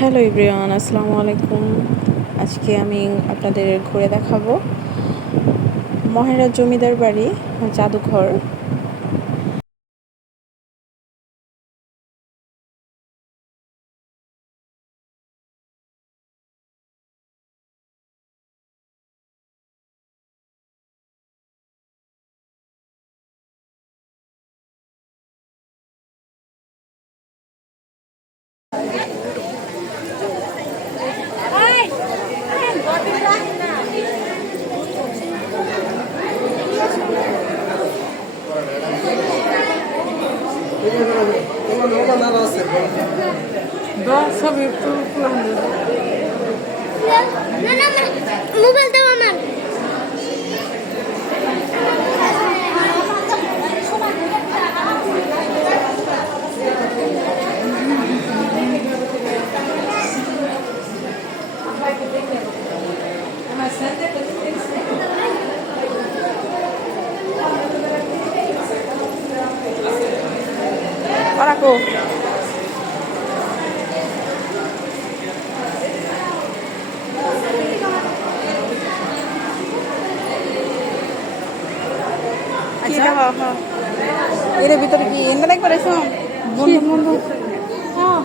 Hello everyone, আসসালামু আলাইকুম। আজকে আমি আপনাদের ঘুরে দেখাবো মহেরা জমিদার বাড়ি জাদুঘর। মোবাইল দাও আমার। Oraco. এর ভিতরে কি এন্দার একবার এসো বন্ধু বন্ধু হ্যাঁ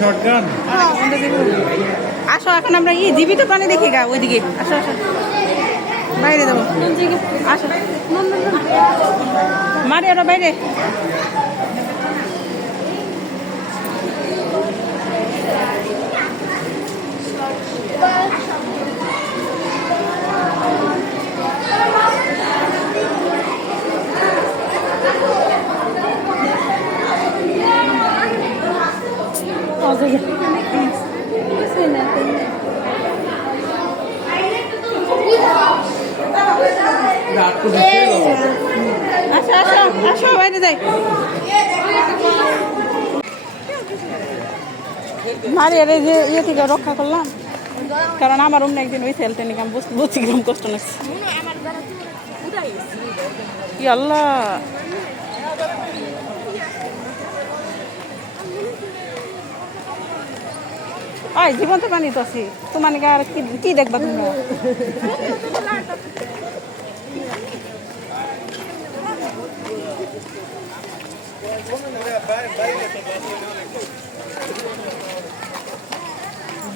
শর্টগান আসো এখন আমরা জীবিত প্রাণী দেখি গা ওইদিকে আসো আসো বাইরে দেবো আসো মারে ওরা বাইরে আসো আসো আসো বাইরে যাই মারি আরে যে ইয়ে থেকে রক্ষা করলাম কারণ আমার অন্য একদিন ওই সেলতে নিলাম বুঝছি কিরকম কষ্ট লাগছে কি আল্লাহ ওই জীবন্ত পানি তো আছে তোমার আর কি দেখবা তোমরা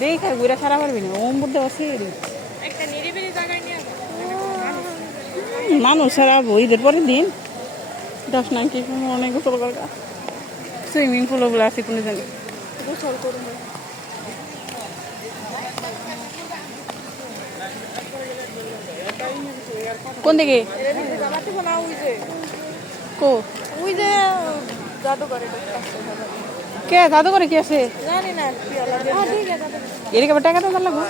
দেখে ঘুরে সারা পারবি না ওম বুদ্ধে আছে মানুষ সারা ঈদের পরের দিন 10 নাকি অনেক গোসল করা সুইমিং পুল ওগুলো আছে কোনো জানি কোন দিকে কো ওই যে কে জাদু করে কি আছে এদিকে টাকা তো লাগবে